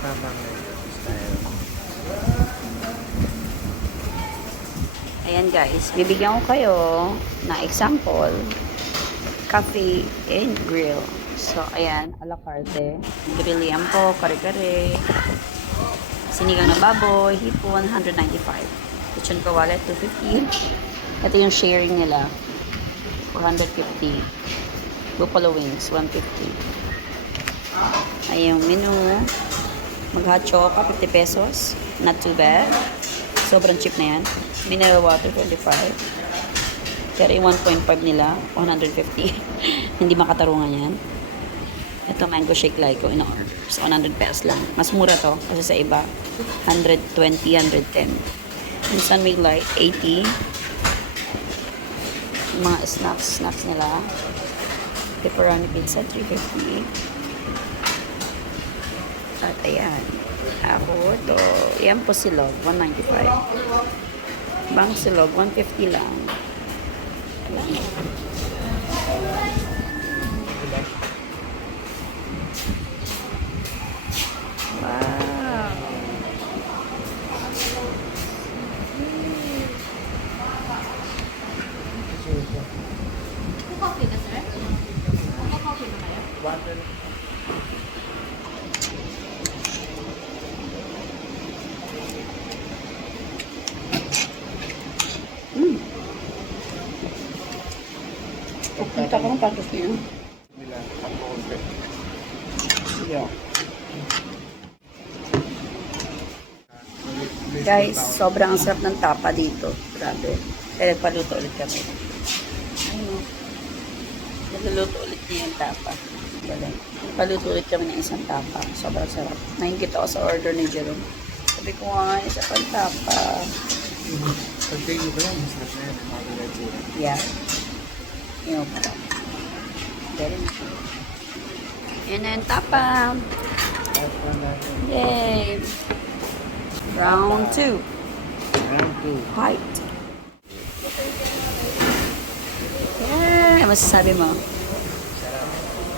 Tapang style. Ayan guys, bibigyan ko kayo na example, cafe and grill. So, ayan, a la carte. Grill yan po, kare-kare. Sinigang na baboy, hipon, 195. Lechon kawali, 250. Ito yung sharing nila, 450. Buffalo wings, 150. Ay yung menu. Mag-hot choca, 50 pesos. Not too bad. Sobrang cheap na yan. Mineral water, 25. Pero yung 1.5 nila, 150. Hindi makatarungan yan. Ito, mango shake like ko in-order. So, 100 pesos lang. Mas mura to kasi sa iba, 120, 110. Minsan may like 80. Yung mga snacks nila. Pepperoni pizza, 350. At ayan. Ako to. Yan po silog, 195. Bang silog, 150 lang. Wow. Coffee ka, sir? Coffee ba kayo? Water. Pupunta ko ng patos niyo. Nila, ako. Yeah. Guys, sobrang sarap ng tapa dito. Grabe. Kaya nagpaluto ulit kami. Ano? Nagluluto ulit niya yung tapa. Galing. Nagpaluto ulit kami ng isang tapa. Sobrang sarap. Nahingkit ako sa order ni Jerome. Sabi ko nga, isa pang tapa. Pag-take ko lang, masarap na yan. Yeah. Yun pa lang. Very nice. Yan na yung tapa. Yay! Round 2. Round 2. Height. Yeah. Ano masasabi mo?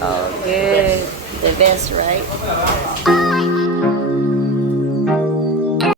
Oh, good. The best, right?